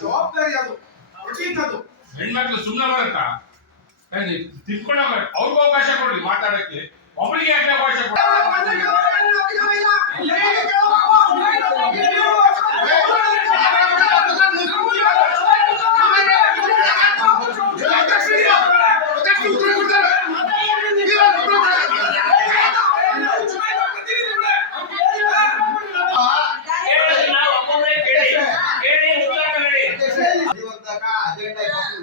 ಜವಾಬ್ದಾರಿ ಅದು ಹೆಣ್ಮಕ್ಳು ಸುಮ್ಮನೆ ಬರತ್ತಾ ತಿಳ್ಕೊಂಡ ಅವ್ರಿಗೂ ಅವಕಾಶ ಕೊಡ್ರಿ ಮಾತಾಡಕ್ಕೆ ಒಬ್ಬರಿಗೆ ಯಾಕೆ ಅವಕಾಶ ಕೊಡ್ರಿ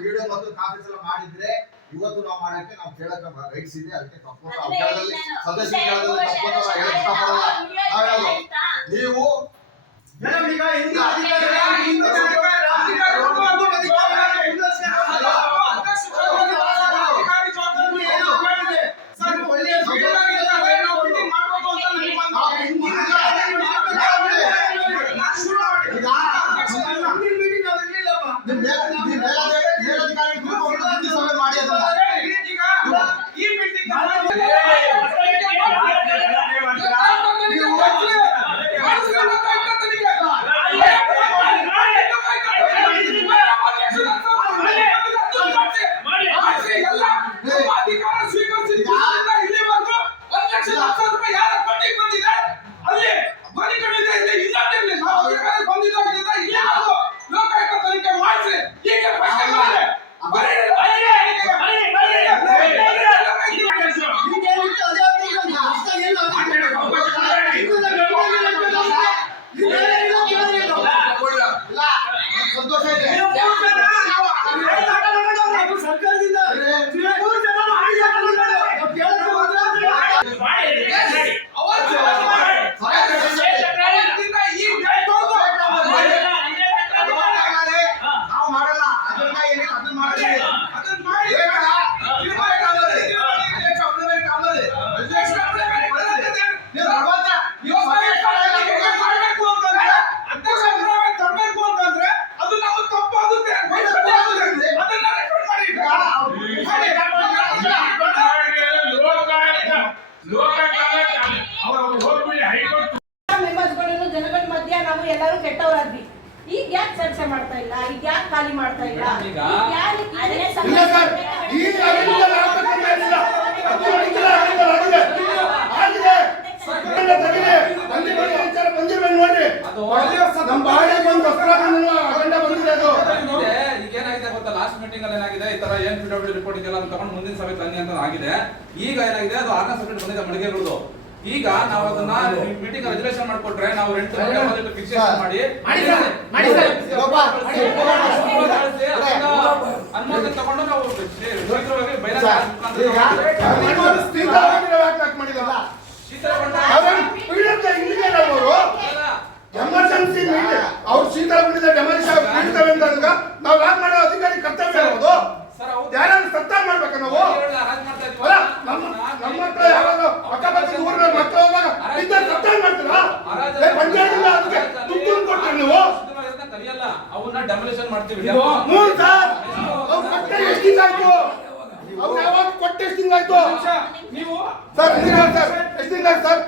ವಿಡಿಯೋ ಮತ್ತು ಕಾನ್ಫರೆನ್ಸ್ ಎಲ್ಲ ಮಾಡಿದ್ರೆ ಇವತ್ತು ನಾವು ಮಾಡಕ್ಕೆ ನಾವು ಕೇಳಕ್ಕೆ ರೈಟ್ಸ್ ಇದೆ. ಅದಕ್ಕೆ ತಪ್ಪು ಸದಸ್ಯ ಕೇಳೋದ್ರಲ್ಲಿ ತಪ್ಪು ಹೇಳಕ್ ಇಷ್ಟಪಡಲ್ಲ. ನೀವು ಎಲ್ಲರೂ ಕೆಟ್ಟವರಾದ್ವಿ. ಈಗ ಯಾಕೆ ಚರ್ಚೆ ಮಾಡ್ತಾ ಇಲ್ಲ, ಈಗ ಯಾಕೆ ಖಾಲಿ ಮಾಡ್ತಾ ಇಲ್ಲ? ಲಾಸ್ಟ್ ಮೀಟಿಂಗ್ ಅಲ್ಲಿ ಏನಾಗಿದೆ ಈ ತರ ಏನ್ PW ರಿಪೋರ್ಟಿಂಗ್ ಎಲ್ಲ ತಗೊಂಡು ಮುಂದಿನ ಸಭೆ ತನ್ನಿ ಅಂತ ಆಗಿದೆ. ಈಗ ಏನಾಗಿದೆ ಅದು 6ನೇ ಸಬ್ಜೆಕ್ಟ್ ಬಂದಿದೆ ಮಳಿಗೆಗಳದು. ಈಗ ನಾವು ಅದನ್ನ ಮೀಟಿಂಗ್ ರೆಸಲ್ಯೂಷನ್ ಮಾಡ್ಕೊಟ್ರೆ ನಾವು ರೆಂಟ್ ಫಿಕ್ಸೇಷನ್ ಮಾಡಿ ಅನುಮತಿ ತಗೊಂಡು ನಾವು ಎಮರ್ಜೆನ್ಸಿ ಅವ್ರು ಶೀತಲ ಬಿಟ್ಟಿದ್ದ ಡೆಮಾಲಿಷನ್ ಪೀಡಿತವೆ ಅಂದಾಗ ನಾವು ಯಾಕೆ ಮಾಡೋ ಅಧಿಕಾರಿ ಕರ್ತವ್ಯ ಇರೋದು. ಯಾರು ಸತ್ತ ಮಾಡ್ಬೇಕ ನಾವು ನಮ್ಮ ಹತ್ರ ಯಾರು ಅಕ್ಕಪಕ್ಕ ಊರಿನ ಮಕ್ಕಳು ಹೋದಾಗ ಸತ್ತ ಮಾಡ್ತೀರಾ? ಪಂಚಾಯತ್ ಅದಕ್ಕೆ ದುಡ್ಡು ಕೊಡ್ತೀರಿ ನೀವು? ಕರಿಯಲ್ಲ, ಅವನ್ನ ಡೆಮಾಲಿಷನ್ ಮಾಡ್ತೀವಿ. ಎಷ್ಟು ದಿನ ಆಯ್ತು? ಅವ್ರು ಯಾವಾಗ ಕೊಟ್ಟು ಎಷ್ಟು ದಿನ ಆಯ್ತು? ನೀವು ಸರ್ ಎಷ್ಟು ದಿನ ಆಯ್ತು ಸರ್?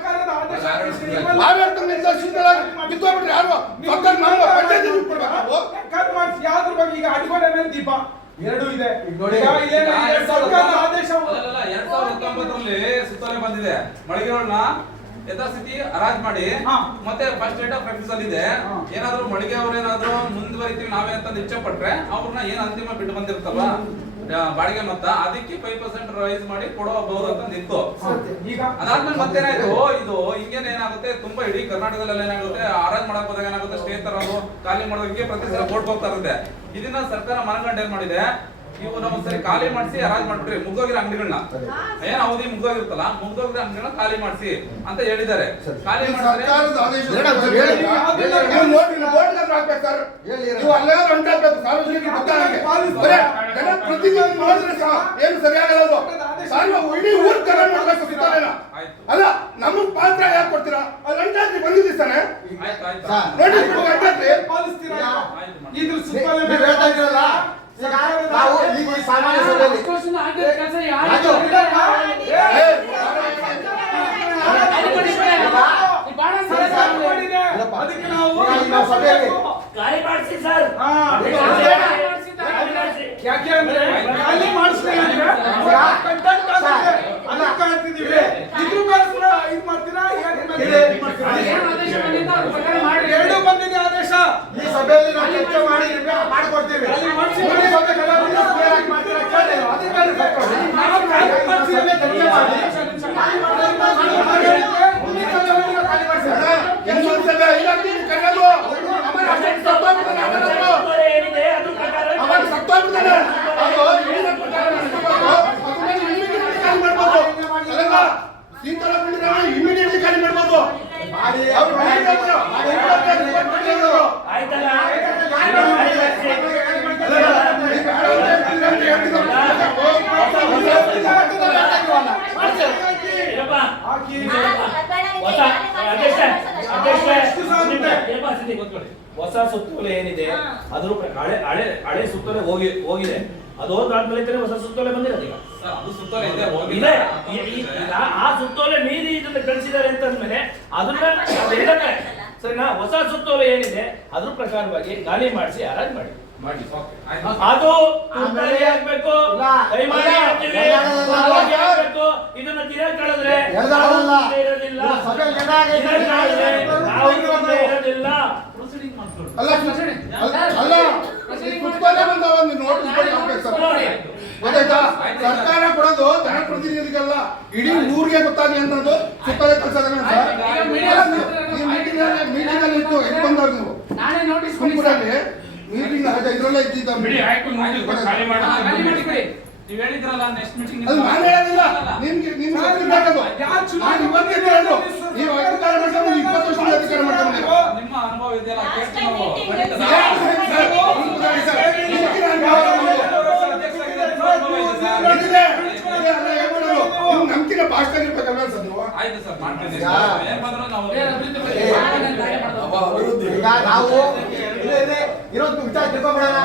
ಆಡಳಿತ ಶೀತಲ ಬಿತ್ತೋಗ್ಬಿಟ್ರೆ ಯಾರು ಸರ್ಕಾರ ನಾವು ಪಂಚಾಯತ್ ದುಡ್ಡು ಕೊಡ್ಬೇಕು. ಯಾವ್ದ್ರ ಬಗ್ಗೆ ಈಗ ಅಡಿಗೋಡೆ ಮೇಲೆ ದೀಪ ಎರಡು ಇದೆ. ಸರ್ಕಾರ ಆದೇಶ 2019ರಲ್ಲಿ ಸುತ್ತೋಲೆ ಬಂದಿದೆ. ಮಳಿಗೆಗಳನ್ನ ಯಥಾಸ್ಥಿತಿ ಹರಾಜ್ ಮಾಡಿ ಮತ್ತೆ ಫಸ್ಟ್ ಡೇಟ್ ಆಫ್ ರೆಫ್ಯೂಸಲ್ ಇದೆ. ಏನಾದ್ರು ಮಳಿಗೆ ಅವ್ರು ಏನಾದ್ರು ಮುಂದುವರಿತೀವಿ ನಾವೇ ಅಂತ ಇಚ್ಛೆ ಪಟ್ರೆ ಅವ್ರನ್ನ ಏನ್ ಅಂತಿಮ ಬಿಟ್ಟು ಬಂದಿರ್ತಲ್ವಾ ಬಾಡಿಗೆ ಮೊತ್ತ ಅದಕ್ಕೆ 5% ರೈಸ್ ಮಾಡಿ ಕೊಡಬಹುದು ಅಂತ ನಿಂತು. ಅದಾದ್ಮೇಲೆ ಮತ್ತೇನಾಯ್ತು, ಇದು ಹಿಂಗೇನೆ ಏನಾಗುತ್ತೆ ತುಂಬಾ ಇಡೀ ಕರ್ನಾಟಕದಲ್ಲಿ ಏನಾಗುತ್ತೆ ಹರಾಜ್ ಮಾಡಕ್ ಹೋದಾಗ ಏನಾಗುತ್ತೆ ಸ್ಟೇ ತರೋದು ಖಾಲಿ ಮಾಡೋದು ಹಿಂಗೆ ಪ್ರತಿ ಸಲ ಬೋರ್ಡ್ ಹೋಗ್ತಾ ಇರುತ್ತೆ. ಇದನ್ನ ಸರ್ಕಾರ ಮನಗಂಡು ಏನ್ ಮಾಡಿದೆ, ನೀವು ನಾವು ಸರಿ ಖಾಲಿ ಮಾಡಿಸಿ ಹರಾಜ್ ಮಾಡ್ಬಿಟ್ರಿ ಮುಗ್ದೋಗಿರೋ ಅಂಗಡಿಗಳನ್ನ ಏನ್ ಅವಧಿ ಮುಗ್ದೋಗಿರುತ್ತಲ್ಲ ಮುಗ್ದೋಗಿರೋ ಅಂಗಡಿಗಳನ್ನ ಖಾಲಿ ಮಾಡಿಸಿ ಅಂತ ಹೇಳಿದ್ದಾರೆ. ಖಾಲಿ ಮಾಡಿದ್ರೆ ಏನು ಸರಿಯಾಗಲ್ಲ. ಅಲ್ಲ ನಮಗ್ ಪಾತ್ರ ಯಾಕೆ ಕೊಡ್ತೀರಾ? ಆಯ್ತು. ಸರ್, ನೋಟಿಸ್ ಕೊಡಿ, ಅಡ್ಡಾಡ್ರಿ. ಪಾಲಿಸ್ತೀರಾ ಆಯ್ತು ಮೇಡಮ್. ಇದ್ರ ಸುತ್ತಲೇ ನೀವು ಹೇಳ್ತಾ ಇದ್ದೀರಲ್ಲ, ಈಗ ನಾವು ಈಗ ಈ ಸಾಮಾನ್ಯ ಸಭೆಯಲ್ಲಿ ರಾಜು, ಅದಕ್ಕೆ ನಾವು ನಾವು ಸಭೆಯಲ್ಲಿ ಗಾಳಿ ಮಾಡಿಸಿ ಸರ್. ಯಾಕೆ ಅಂದ್ರೆ ಖಾಲಿ ಮಾಡಿಸ್ಲಿಲ್ಲ ಅಂದ್ರೆ ಕಂಟೆಂಟ್ ಆಗುತ್ತೆ. ಅದಕ್ಕೆ ಹೇಳ್ತಿದೀವಿ. ಇದ್ರ ಮೇಲೆ ಕೂಡ ಇದು ಮಾಡ್ತೀರಾ ಎರಡು ಬಂದಿದೆ ಆದೇಶ. ಈ ಸಭೆಯಲ್ಲಿ ನಾವು ಚರ್ಚೆ ಮಾಡಿ ಮಾಡ್ಕೊಡ್ತೀವಿ. ಖಾಲಿ ಮಾಡಿಸಿ ಮುಂದಿನ ಸಭೆ ಕಲಾವಿದರು clear ಆಗಿ ಮಾಡ್ತೀರಾ ಕೇಳಿ. ಅಧಿಕಾರಿ ಕರ್ಕೊಳ್ಳಿ. ನಾವು ಖಾಲಿ ಮಾಡಿಸಿ ಸಭೆ ಚರ್ಚೆ ಮಾಡಿ ಮುಂದಿನ ಸಭೆಯಲ್ಲಿ ಖಾಲಿ ಮಾಡಿಸಿ. ಇನ್ನೊಂದು ಸಭೆ ಐದಾಗ್ತೀನಿ ಕರೆಯೋದು. ಅವನ ಅಷ್ಟೊಂದು ಸತ್ತೋಗ್ಬಿಡ್ತಾನೆ, ಏನಿದೆ ಅದ್ರ ಪ್ರಕಾರ ಅವನು ಸತ್ತೋಗ್ಬಿಡ್ತಾನೆ. ಅದು ಏನಿದೆ ಪ್ರಕಾರ ನಡೆಸ್ಕೋಬೇಕು. ಅದನ್ನ immediately ಖಾಲಿ ಮಾಡ್ಬೋದು. ಅಲ್ಲಲ್ಲ, ಶೀತಲ ಕೊಂಡಿದ್ರೆ immediately ಖಾಲಿ ಮಾಡ್ಬೋದು. ಮಾಡಿ ಅವ್ರು ಮಾಡಿದ್ರು. ರಿಪೋರ್ಟ್ ಮಾಡಿದ್ರು. ಆಯ್ತಲ್ಲ ಏನಪ್ಪ? ಹೊಸ ಸುತ್ತೋಲೆ ಏನಿದೆ ಅದ್ರ ಹಳೆ ಸುತ್ತೋಲೆ ಹೋಗಿದೆ. ಅದು ಹೋದಾದ್ಮೇಲೆ ಹೊಸ ಸುತ್ತೋಲೆ ಬಂದಿರೋದು ಈಗ. ಸರ್, ಅದು ಸುತ್ತೋಲೆ ಇದೆ, ಹೋಗಿಲ್ಲ. ಇದೆ. ಈಗ ಆ ಸುತ್ತೋಲೆ ಮೀರಿ ಇದನ್ನ ಕಳಿಸಿದ್ದಾರೆ ಅಂತಂದ್ಮೇಲೆ ಅದನ್ನ ಹೇಳಕ್ಕೆ ಸರಿನಾ? ಹೊಸ ಸುತ್ತೋಲೆ ಏನಿದೆ ಅದ್ರ ಪ್ರಕಾರವಾಗಿ ಗಾಲಿ ಮಾಡಿಸಿ ಹರಾಜು ಮಾಡಿ. ಮಾಡಿ, ಓಕೆ, ಆಯ್ತು. ಅದು ತುರ್ತಾಗಿ ಆಗ್ಬೇಕು. ದಯಮಾಡಿ ಹಾಕ್ತೀವಿ. ಅವಾಗ ಆಗ್ಬೇಕು. ಇದನ್ನ ತಿರಗ್ ಕಳೆದ್ರೆ ಎಳ್ದಾಡಲ್ಲ. ಇರೋದಿಲ್ಲ. ಸಭೆಯಲ್ಲಿ ಜನ ಆಗೈತೆ. ತಿರಗ್ ಕಳೆದ್ರೆ ನಾವು ಇರೋದಿಲ್ಲ. ಅಲ್ಲ ಅಲ್ಲ ಕುತ್ಕೊಂಡೇ ಬಂದವ ಒಂದು ನೋಟಿಸ್ ಕೊಡಿ ಹಾಕ್ಬೇಕು ಸರ್. ಗೊತ್ತಾಯ್ತಾ? ಸರ್ಕಾರ ಕೊಡೋದು ಜನಪ್ರತಿನಿಧಿಗಲ್ಲ, ಇಡೀ ಊರಿಗೆ ಗೊತ್ತಾಗಲಿ ಅನ್ನೋದು ಸುತ್ತಲೇ ಕಳ್ಸೋದನ್ನ ಸರ್. ಈ ಮೀಟಿಂಗ್ ಅಲ್ಲಿ ಇತ್ತು ಎಲ್ಲಿ ಬಂದವ್ರು ನೀವು ನಾನೇ ನೋಟಿಸ್ ಗುಂಪುರಲ್ಲಿ ಮೀಟಿಂಗ್ ಇದ್ರಲ್ಲೇ ಇದ್ದಿದ್ದ ಬಿಡಿ, ಆಯ್ತು, ಮುಗಿದು ಖಾಲಿ ಮಾಡಿ. ನೀವ್ ಹೇಳಿದ್ರಲ್ಲ ನೆಕ್ಸ್ಟ್ ಮೀಟಿಂಗ್ ಅದು ನಾನು ಹೇಳೋದಿಲ್ಲ, ನಿಮ್ಗೆ ಬೇಕಾಗೋದು. ನಾನು ಇವತ್ತೇ ಹೇಳೋದು, ನೀವು ಅಧಿಕಾರ ಮಾಡ್ಕೊಂಡು 20 ವರ್ಷದ ಅಧಿಕಾರ ಮಾಡ್ಕೊಂಡಿದ್ದೀರಾ. ನಿಮ್ಮ ಅನುಭವ ಇದೆಯಲ್ಲ, ಕೇಳ್ತೀವಿ ನಾವು. ನಂಬಿಕೆ ಭಾಷೆ ಇರ್ಬೇಕಲ್ವ ಸರ್ ನೀವು? ಆಯ್ತು ಸರ್, ಮಾಡ್ತೀನಿ. ಏನ್ ಬಂದ್ರು ನಾವು ಈಗ ನಾವು ಇನ್ನೊಂದು ವಿಚಾರ ತಿಳ್ಕೊಂಡ್ಬಿಡೋಣ.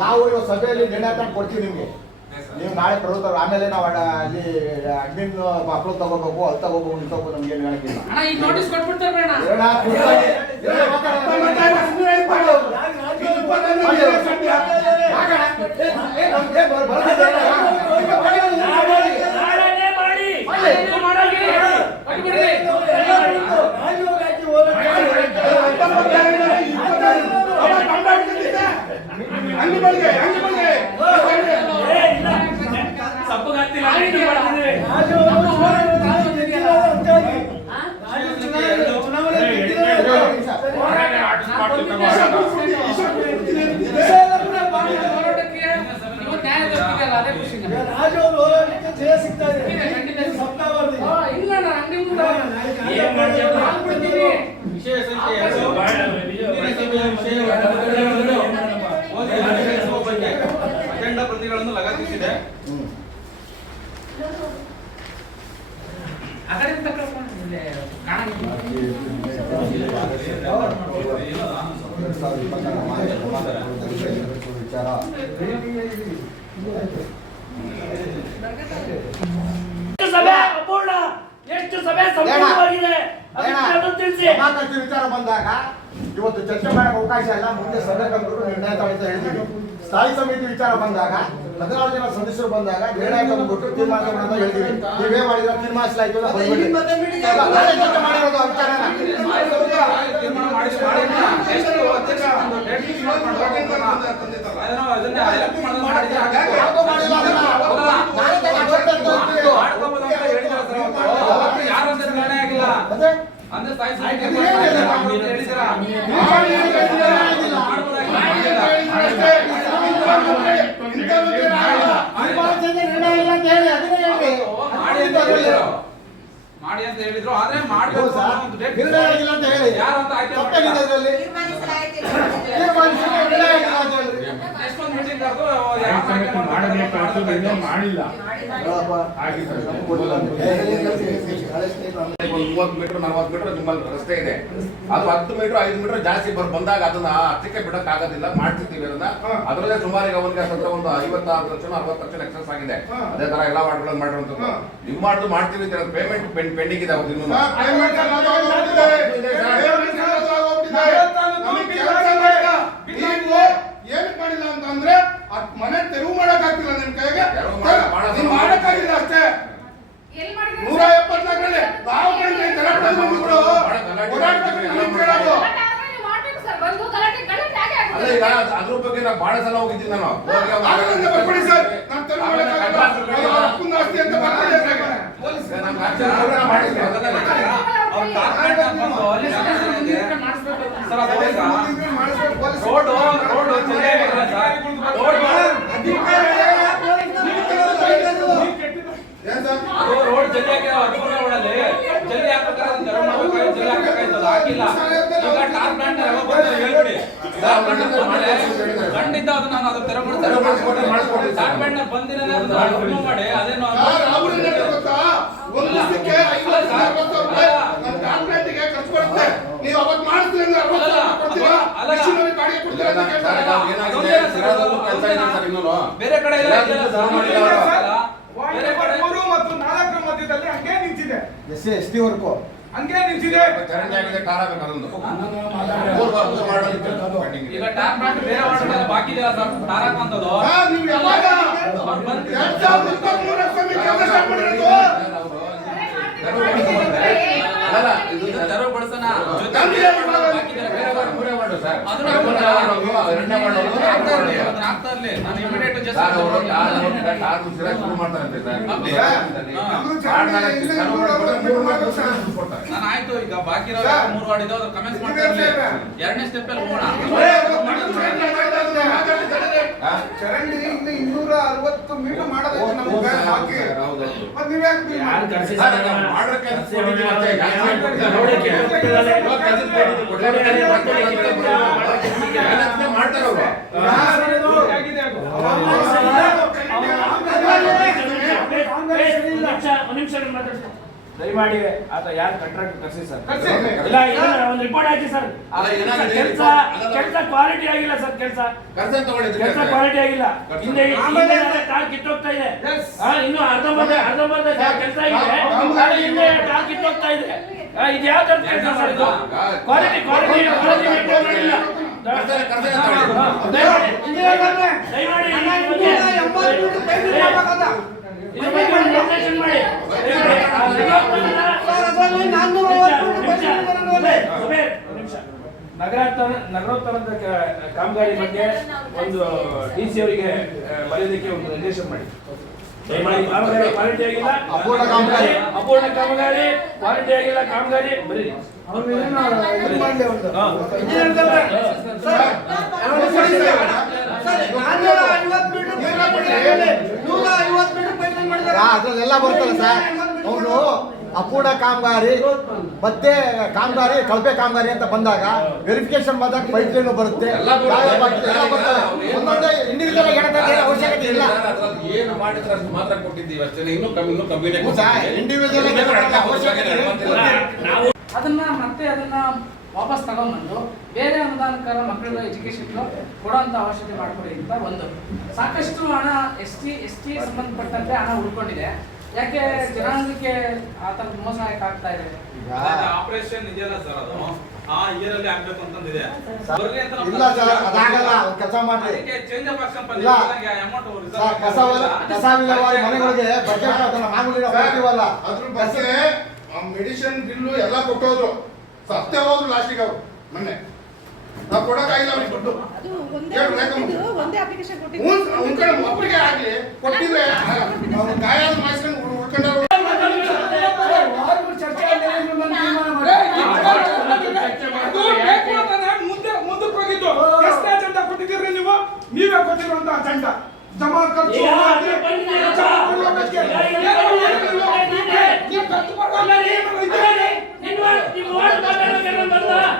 ನಾವು ಇವತ್ತು ಸಭೆಯಲ್ಲಿ ನಿರ್ಣಯ ತಗೊಂಡು ಕೊಡ್ತೀವಿ ನಿಮ್ಗೆ. ನೀವು ನಾಳೆ ಪ್ರವೃತ್ತರು, ಆಮೇಲೆ ನಾವು ಅಲ್ಲಿ ಅಡ್ಮಿನ್ ಮಕ್ಕಳು ತಗೋಬೇಕು, ಅಲ್ಲಿ ತಗೋಬೇಕು, ಇಲ್ಲಿ ತಗೋಬೇಕು, ನಮ್ಗೆ ಏನು ಹೇಳಕ್ಕಿಲ್ಲ. ಈ ನೋಟಿಸ್ ಕೊಟ್ಬಿಡ್ತಾರೆ ಬೇಡ. ನಾಳೆನೇ ಮಾಡಿ. ಸಪ್ಪಗಾಗ್ತಿಲ್ಲ. ಅದೇ ಖುಷಿ ರಾಜು ಅವ್ರ ಹೋರಾಟಕ್ಕೆ ಜಯ ಸಿಗ್ತಾ ಇದೆ. ಇಲ್ಲ ನಾನು ಅಂಗಡಿ ಮುಂದೆ ಏನ್ ಮಾಡ್ಬೇಕು? ಹಾಕ್ಬಿಡ್ತೀನಿ. ವಿಷಯ ಸಂಖ್ಯೆ 2 ಅಜೆಂಡಾ ಪ್ರತಿಗಳನ್ನು ಲಗತ್ತಿಸಿದೆ. ಆ ಕಡೆ ತಗೊಂಡು ಇಲ್ಲಿ ಕಾಣಂಗಿಲ್ಲ. ವಿಚಾರ ಎಷ್ಟು ಸಭೆ ಅಪೂರ್ಣ, ಎಷ್ಟು ಸಭೆ ಸಂಪೂರ್ಣವಾಗಿದೆ ಅದನ್ನು ತಿಳಿಸಿ. ಸಮಾಜಕ್ಕೆ ವಿಚಾರ ಬಂದಾಗ ಇವತ್ತು ಚರ್ಚೆ ಮಾಡಕ್ಕೆ ಅವಕಾಶ ಇಲ್ಲ. ಮುಂದೆ ಸಭೆ ಕರೆದು ನಿರ್ಣಯ ತಗೊಳ್ಳಿ ಅಂತ ಹೇಳ್ತೀವಿ. ಸ್ಥಾಯಿ ಸಮಿತಿ ವಿಚಾರ ಬಂದಾಗ 14 ಜನ ಸದಸ್ಯರು ಬಂದಾಗ ನಿರ್ಣಯ ತಗೊಂಡ್ಬಿಟ್ಟು ತೀರ್ಮಾನ ತಗೊಂಡು ಅಂತ ಹೇಳ್ತೀವಿ. ನೀವೇ ಮಾಡಿದ್ರೆ ತೀರ್ಮಾನಿಸಲಾಯ್ತು ಅಂತ ಬಂದ್ಬಿಡಿ. ನಾಳೆ ಚರ್ಚೆ ಮಾಡಿರೋದು ಆ ವಿಚಾರನ. ತೀರ್ಮಾನ ಮಾಡಿ ಎಷ್ಟು ಅಧ್ಯಕ್ಷ ಒಂದು ಡೇಟ್ ಫಿಕ್ಸ್ ಮಾಡ್ಕೊಂಡು ಅದನ್ನ ಎಲೆಕ್ಟ್ ಮಾಡಿದ್ರೆ ಯಾಕೋ ಮಾಡಿಲ್ಲ ಅದನ್ನ. ನಾಳೆ ತಗೊಂಡು ಅಂತ ಹೋಗ್ತೀವಿ. ಮಾಡ್ಕೋಬಹುದು ಅಂತ ಹೇಳಿದ್ರು ಸರ್. ಅವತ್ತು ಯಾರು ಅಂತ ನಿರ್ಣಯ ಆಗಿಲ್ಲ. ಅದೇ ಅಂದ್ರೆ ಸ್ಥಾಯಿ ಸಮಿತಿ ಇದು ಏನಿದೆ? ಹೇಳಿದ್ದೀರಾ? ನಿರ್ಣಯ ಇಲ್ಲ ಅಂತ ಹೇಳಿ ಅದನ್ನೇ ಹೇಳಿ. ಮಾಡಿ ಅಂತ ಹೇಳಿದ್ರು, ಆದ್ರೆ ಹೌದು ಮಾಡ್ಬೇಕು ಸರ್. ಅನ್ನೋ ಒಂದು ಡೇಟ್ ನಿರ್ಣಯ ಆಗಿಲ್ಲ ಅಂತ ಹೇಳಿ. ಯಾರು ಅಂತ ಆಯ್ಕೆ ತಪ್ಪೇನಿದೆ ಅದರಲ್ಲಿ? ತೀರ್ಮಾನಿಸಲಾಯಿತು. ತೀರ್ಮಾನಿಸಿ ನಿರ್ಣಯ ಆಗಿಲ್ಲ ಅಂತ ಹೇಳ್ರಿ. ನೆಕ್ಸ್ಟ್ ಒಂದು ಮೀಟಿಂಗ್ ಕರೆದು ಮಾಡಿಲ್ಲ ಹೇಳಪ್ಪ. ಆಗಿದೆ. ಒಂದು 30 ಮೀಟರ್ 40 ಮೀಟರ್ ನಿಮ್ಮಲ್ಲಿ ರಸ್ತೆ ಇದೆ, ಅದು 10 ಮೀಟರ್ 5 ಮೀಟರ್ ಜಾಸ್ತಿ ಬಂದಾಗ ಅದನ್ನ ಹತ್ತಕ್ಕೆ ಬಿಡಕ್ ಆಗೋದಿಲ್ಲ, ಮಾಡ್ತಿರ್ತೀವಿ ಅದನ್ನ. ಅದರಲ್ಲೇ ಸುಮಾರು ಈಗ ಅವನಿಗೆ ಹತ್ರ ಒಂದು 56 ಲಕ್ಷ 40 ಲಕ್ಷ ಎಕ್ಸಸ್ ಆಗಿದೆ. ಅದೇ ತರ ಎಲ್ಲ ವಾರ್ಡ್ಗಳನ್ನು ಮಾಡಿರುವಂತದ್ದು. ನೀವು ಮಾಡ್ತೀವಿ ಪೇಮೆಂಟ್ ಪೆಂಡಿಂಗ್ ಇದೆ ಅವ್ರು ಇನ್ನೂ. ಏನಕ್ಕೆ ಮಾಡಿಲ್ಲ ಅಂತಂದ್ರೆ ಮನೆ ತೆರವು ಮಾಡಕ್ ಆಗ್ತಿಲ್ಲ ನಿಮ್ ಕೈಗೆ, ಮಾಡಕ್ಕಾಗಿಲ್ಲ ಅಷ್ಟೇ. 174ರಲ್ಲಿ ನಾವು ಅಲ್ಲ ಈಗ ಅದ್ರ ಬಗ್ಗೆ ನಾವು ಬಹಳ ಸಲ ಹೋಗಿದ್ದೀನಿ ನಾನು. ಬರ್ಬಿಡಿ ಸರ್, ನಾನು ತೆರವು ಮಾಡಕ್ಕಾಗಲ್ಲ, ಅಪ್ಪನ ಆಸ್ತಿ ಅಂತ ಬರ್ತೀನಿ. ರೋಡ್ ಜಲ್ದಿ ರೋಡಲ್ಲಿ ಜಲ್ದಿ ಹಾಕ್ಬೇಕಾದ್ರೆ ಜಲ್ದಿ ಹಾಕಬೇಕಾಯ್ತದ, ಹಾಕಿಲ್ಲ. ಈಗ ಟಾರ್ ಪ್ಲಾಂಟ್ ಹೇಳ್ಬಿಡಿ ಖಂಡಿತ ಅದು ನಾನು ಅದು ತೆರವುಗೊಳಿಸ್ಕೊಡ್ತೀನಿ. ಟಾರ್ ಪ್ಲಾಂಟ್ ಬಂದಿಲ್ಲ ರಿಮೂವ್ ಮಾಡಿ ಅದೇನು ನೀವು ಅವತ್ತು ಮಾಡಿದ್ರೆ ಬೇರೆ ಕಡೆ ಇಲ್ಲ ಬೇರೆ ಕಡೆ 3 ಮತ್ತು 4ರ ಮಧ್ಯದಲ್ಲಿ ಹಂಗೆ ನಿಂತಿದೆ, SC ವರ್ಕು ಹಂಗೆ ನಿಂತಿದೆ. ಚರಂಡಿ ಆಗಿದೆ, ಟಾರ್ ಆಗಬೇಕು ಅದೊಂದು. ಈಗ ಟಾರ್ ಪ್ಲಾಂಟ್ ಬೇರೆ ವಾರ್ಡ್ಗಳಲ್ಲಿ ಬಾಕಿ ಇದೆಯಲ್ಲ ಸರ್, ಟಾರ್ ಹಾಕುವಂಥದ್ದು. ನೀವು ಯಾವಾಗ ತೆರವುಗೊಳಿಸೋಣ ಆಗ್ತಾ ಇರ್ಲಿ. ನಾನು ಇಮಿಡಿಯೇಟ್ ನಾನು ಆಯ್ತು. ಈಗ ಬಾಕಿ ಇರೋ 3 ವಾರ್ಡ್ ಇದಾವೆ, ಕಮೆಂಟ್ಸ್ ಮಾಡ್ತಾ ಇರ್ಲಿ. 2ನೇ ಸ್ಟೆಪ್ ಅಲ್ಲಿ ಹೋಗೋಣ. ಚರಂಡಿ ಇನ್ನು 260 ಮೀಟರ್ ಮಾಡೋದಕ್ಕೆ ನಮಗೆ ಬಾಕಿ. ಮತ್ತೆ ನೀವ್ಯಾಕೆ ಯಾರು ಕರ್ಸಿದ್ದಾರೆ? ಮಾಡ್ತಾರೆ ಅವರು. ದಯಮಾಡಿ ಆತ ಯಾರು ಕಾಂಟ್ರಾಕ್ಟ್ ಕರ್ಸಿ ಸರ್. ಇಲ್ಲ ಒಂದು ರಿಪೋರ್ಟ್ ಹಾಕಿ ಸರ್. ಕೆಲಸ ಕ್ವಾಲಿಟಿ ಆಗಿಲ್ಲ ಸರ್, ಕೆಲಸ ಕ್ವಾಲಿಟಿ ಆಗಿಲ್ಲ. ಹಿಂದೆ ಟಾರ್ ಕಿತ್ತೋಗ್ತಾ ಇದೆ, ಇನ್ನು ಅರ್ಧಂಬರ್ಧ ಕೆಲಸ ಆಗಿದೆ, ಹಿಂದೆ ಟಾರ್ ಕಿತ್ತೋಗ್ತಾ ಇದೆ. ಇದು ಯಾವ ತರ ಕೆಲಸ ಸರ್? ಇದು ಕ್ವಾಲಿಟಿ ಮೇಂಟೈನ್ ಮಾಡಿಲ್ಲ. ದಯಮಾಡಿ ನಗರೋತ್ತರದ ಕಾಮಗಾರಿ ಬಗ್ಗೆ ಒಂದು DC ಅವರಿಗೆ ಬರೆಯೋದಕ್ಕೆ ಒಂದು ನಿರ್ದೇಶನ ಮಾಡಿ. ದಯಮಾಡಿ ಕಾಮಗಾರಿ ಕ್ವಾಲಿಟಿ ಆಗಿಲ್ಲ, ಅಪೂರ್ಣ ಕಾಮಗಾರಿ ಕ್ವಾಲಿಟಿ ಆಗಿಲ್ಲ, ಕಾಮಗಾರಿ ಬರೀ ಅದ್ರಲ್ಲೆಲ್ಲ ಬರ್ತಲ್ಲ ಸರ್. ಅವನು ಅಪೂರ್ಣ ಕಾಮಗಾರಿ ಮತ್ತೆ ಕಾಮಗಾರಿ ಕಳಪೆ ಕಾಮಗಾರಿ ಅಂತ ಬಂದಾಗ ವೆರಿಫಿಕೇಶನ್ ಬಂದಾಗ ಪೈಪ್ಲೈನ್ ಬರುತ್ತೆ, ಒಂದೊಂದೇ ಇಂಡಿವಿಜುವಲ್ ಹೇಳೋದಕ್ಕೆ ಅವಶ್ಯಕತೆ ಇಲ್ಲ. ಏನು ಮಾಡಿದ್ರೆ ಅಷ್ಟು ಮಾತ್ರ ಕೊಟ್ಟಿದ್ದೀವಿ ಅಷ್ಟೇ, ಇನ್ನೂ ಕಮ್ಮಿ ಇಂಡಿವಿಜುವಲ್ ಅವಶ್ಯಕತೆ ಅದನ್ನ ವಾಪಸ್ ತಗೊಂಡ್ಬಂದು ಬೇರೆ ಅನುದಾನಕಾರ ಮಕ್ಕಳ ಎಜುಕೇಶನ್ ಕೊಡುವಂತ ಅವಶ್ಯಕತೆ ಮಾಡ್ಕೊಳ್ಳಿ ಅಂತ ಒಂದು. ಸಾಕಷ್ಟು ಹಣ ಎಸ್ ಟಿ ಸಂಬಂಧಪಟ್ಟಂತೆ ಹಣ ಉಳ್ಕೊಂಡಿದೆ. ಯಾಕೆ ಜನಾಂಗಕ್ಕೆ ಆತರ ಮೋಸ ಆಗ್ತಾ ಇದೆ? ಆಪರೇಷನ್ ಇದೆಯಲ್ಲ ಸರ್, ಅದು ಆ ಇಯರ್ ಅಲ್ಲಿ ಆಗ್ಬೇಕು ಅಂತಂದಿದೆ. ಇಲ್ಲ ಸರ್, ಅದಾಗಲ್ಲ. ಕೆಲಸ ಮಾಡಿ ಚೇಂಜ್ ಆಫ್ ಆಕ್ಷನ್ ಕಸ ವಿಲೇವಾರಿ ಮನೆಗಳಿಗೆ ಬಜೆಟ್ ಅದನ್ನ ಮಾಮೂಲಿ ಕೊಡ್ತೀವಲ್ಲ, ಅದ್ರ ಬಗ್ಗೆ ಮೆಡಿಸಿನ್ ಬಿಲ್ಲು ಎಲ್ಲ ಕೊಟ್ಟೋದ್ರು, ಸತ್ಯ ಹೋದ್ರು ಲಾಸ್ಟಿಗೆ ಅವರು. ಮೊನ್ನೆ ನಾವು ಕೊಡಕ್ಕಾಗಿಲ್ಲ ಅವ್ರಿಗೆ ದುಡ್ಡು. ಒಂದೇ ಅಪ್ಲಿಕೇಶನ್ ಒಬ್ಬರಿಗೆ ಆಗ್ಲಿ ಕೊಟ್ಟಿದ್ರೆ ಗಾಯ ಮಾಡಿಸ್ಕೊಂಡು ಉಳ್ಕೊಂಡವ್ರು. ಮುಂದಕ್ಕೆ ಹೋಗಿದ್ದು ಎಷ್ಟು ಅಜೆಂಡಾ ಕೊಟ್ಟಿದ್ದೀರಿ ನೀವು? ನೀವೇ ಕೊಟ್ಟಿರುವಂತ ಅಜೆಂಡಾ ಜಮಾ ಖರ್ಚು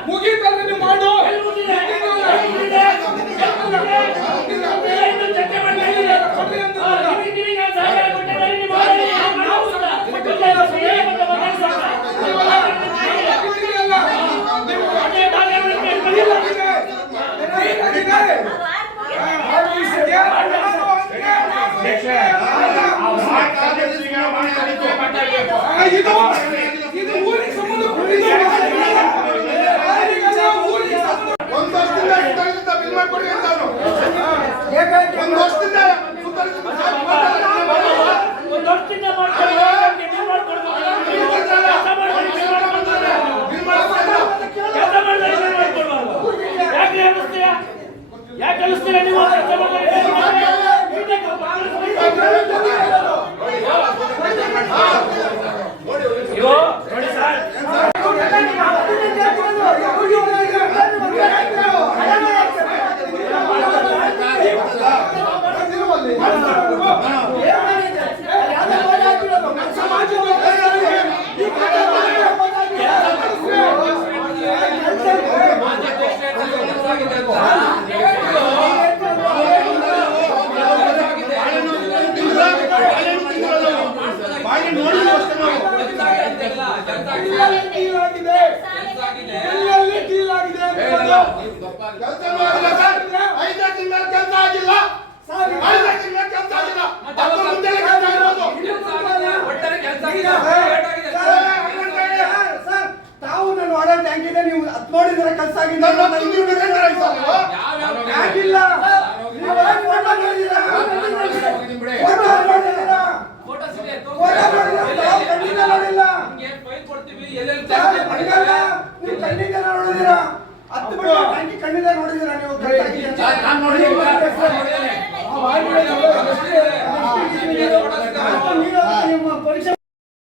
ಮುಗೀತಲ್ಲ ನೀವು ಮಾಡು. ಇದು ಊರಿಗೆ ಸಂಬಂಧಪಟ್ಟಿದ್ದು. ಒಂದು ವರ್ಷದಿಂದ ಸುತ್ತಲಿಂದ ಬಿಲ್ ಮಾಡ್ಕೊಡಿ ಅಂತ ಅವನು. ಒಂದು ವರ್ಷದಿಂದ ಸುತ್ತಲಿಂದ ಒಂದು ವರ್ಷದಿಂದ ಮಾಡ್ಕೊಂಡು ನೀವು ಮಾಡ್ಕೊಡ್ಬೋದು. ಕೆಲಸ ಮಾಡಿದ್ರೆ ನೀವು ಮಾಡ್ಕೊಡ್ಬೋದು. ಬಿಲ್ ಮಾಡ್ಕೊಡಿ. ಕೆಲಸ ಮಾಡಿದ್ರೆ ನೀವು ಮಾಡ್ಕೊಡ್ಬಾರ್ದು. ಯಾಕೆ ಅನ್ನಿಸ್ತೀರಾ? ಯಾಕೆ ಅನ್ನಿಸ್ತೀರಾ ನೀವು ಕೆಲಸ ಮಾಡಿದ್ರೆ? ಇವು ನೋಡಿ ಸರ್, ಬಾಯಿ ನೋಡಿ ಅಷ್ಟೇ ನಾವು. ಎಲ್ಲೆಲ್ಲಿ ಡೀಲ್ ಆಗಿದೆ ಅಂತ ಹೇಳು. ಕೆಲಸನೂ ಆಗಿಲ್ಲ ಸರ್. 5 ತಿಂಗಳ ಕೆಲಸ ಆಗಿಲ್ಲ. 5 ತಿಂಗಳ ಕೆಲಸ ಆಗಿಲ್ಲ. ಅದ್ರ ಮುಂದೆಲ್ಲ ಕೆಲಸ ಇರೋದು. ಸರ್, ತಾವು ನನ್ನ ವಾರಂಟ್ ಹೆಂಗಿದೆ ನೀವು ಅದ್ ನೋಡಿದ್ರೆ ಕೆಲಸ ಆಗಿದೆ ನನ್ನ ಹತ್ತು ತಿಂಗಳು